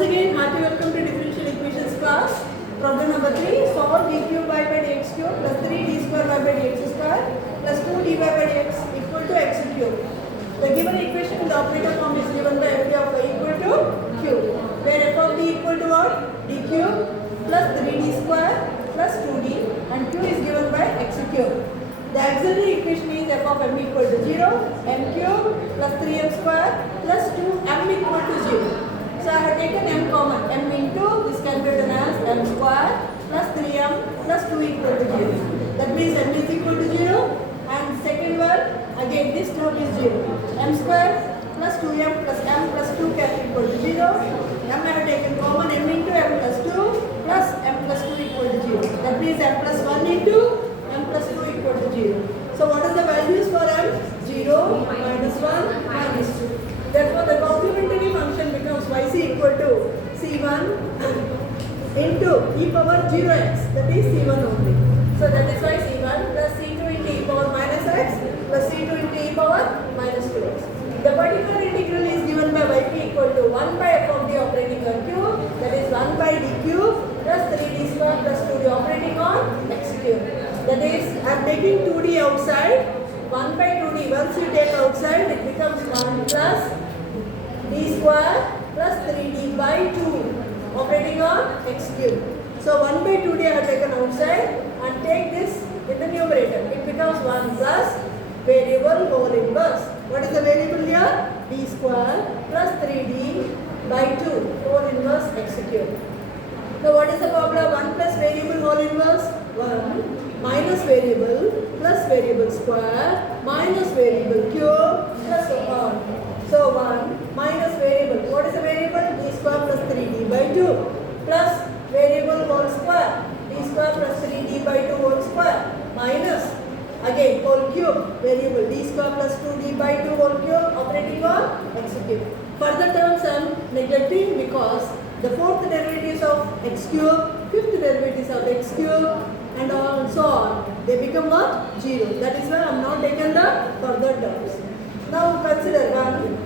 Once again, hearty welcome to differential equations class. Problem number 3. Solve d cube y by dx cube plus 3d square y by dx square plus 2dy by dx equal to x cube. The given equation in the operator form is given by f of y equal to q, where f of d equal to what? D cube plus 3d square plus 2d and q is given by x cube. The auxiliary equation is f of m equal to 0, m cube plus 3m square plus 2m equal to 0. So I have taken m common, m into this can be written as m square plus 3m plus 2 equal to 0. That means m is equal to 0 and second one again this term is 0. m square plus 2m plus m plus 2 can be equal to 0. m I have taken common, m into m plus 2 plus m plus 2 equal to 0. That means m plus 1 into m plus 2 equal to 0. So what are the values for m? 0, minus 1, minus 2. Therefore the complementary function becomes yc equal to c1 into e power 0x, that is c1 only. So that is why c1 plus c2 into e power minus x plus c2 into e power minus 2x. The particular integral is given by yp equal to 1 by f of d operating on q, that is 1 by d cube plus 3d square plus 2d operating on x cube. That is, I am taking 2d outside. 1 by 2d, once you take outside, it becomes 1 plus d square plus 3d by 2 operating on x cube. So 1 by 2d I have taken outside and take this in the numerator. It becomes 1 plus variable whole inverse. What is the variable here? D square plus 3d by 2 whole inverse x cube. Now what is the formula? 1 plus variable whole inverse? 1 minus variable plus variable square minus variable cube plus so on. So 1 minus variable. What is the variable? D square plus 3d by 2 plus variable whole square. D square plus 3d by 2 whole square minus again whole cube variable d square plus 2d by 2 whole cube operating on x cube. Further terms I am neglecting because the fourth derivatives of x cube, fifth derivatives of x cube and so on, they become what? 0. That is why I am not taken the further terms. Now consider 1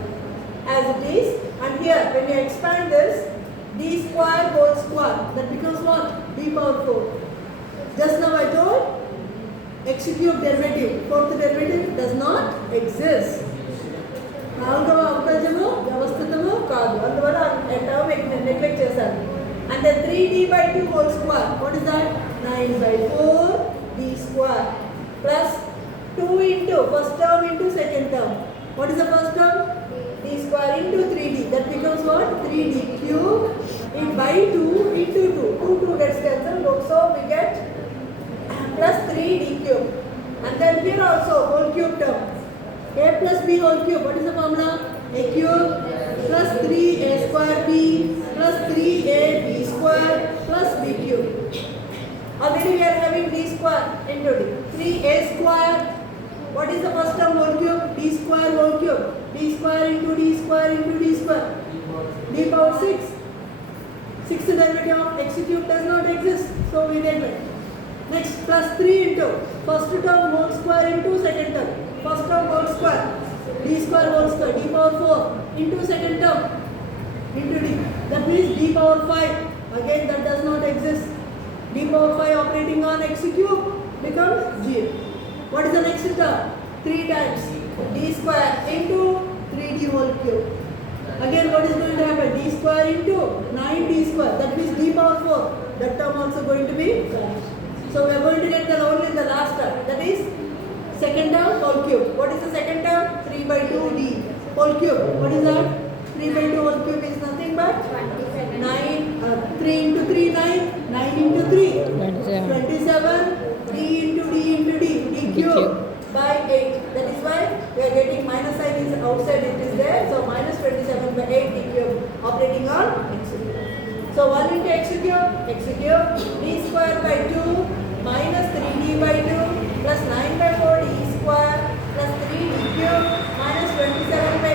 as it is, and here when you expand this, d square whole square, that becomes what? D power 4. Just now I told x cube derivative, fourth derivative does not exist. నాలుగవ అవకలజము వ్యవస్థితము కాదు, అందువల్ల term neglect చేశారు. And then 3d by 2 whole square, what is that? 9 by 4 d square plus 2 into first term into second term. What is the first term? D square into 3d, that becomes what? 3d cube by 2 into 2. 2 gets cancelled, so we get plus 3d cube. And then here also whole cube term. A plus b whole cube, what is the formula? A cube plus 3a square b plus 3ab square plus b cube. Already we are having d square into d. 3a square, what is the first term whole cube? D square whole cube. D square into d square into d square. D power 6. Sixth derivative of x cube does not exist, so we neglect. Next plus 3 into first term whole square into second term. First term whole square, d square whole square, d power 4 into second term into d. That means d power 5. Again that does not exist. D power 5 operating on x cube becomes 0. What is the next term? 3 times d square into 3d whole cube. Again what is going to happen? D square into 9d square. That means d power 4. That term also going to be vanished. So we are going to get only the last term. That is second term whole cube. What is the second term? 3 by 2d whole cube. What is that? 3 by 2 whole cube is nothing but 3 into 3 9, 9 into 3 27, d into d cube by 8. That is why we are getting minus sign is outside, it is there. So minus 27 by 8 d cube operating on x cube. So 1 into x cube d square by 2 minus 3d by 2 plus 9 by 4 d square plus 3d cube minus 27 by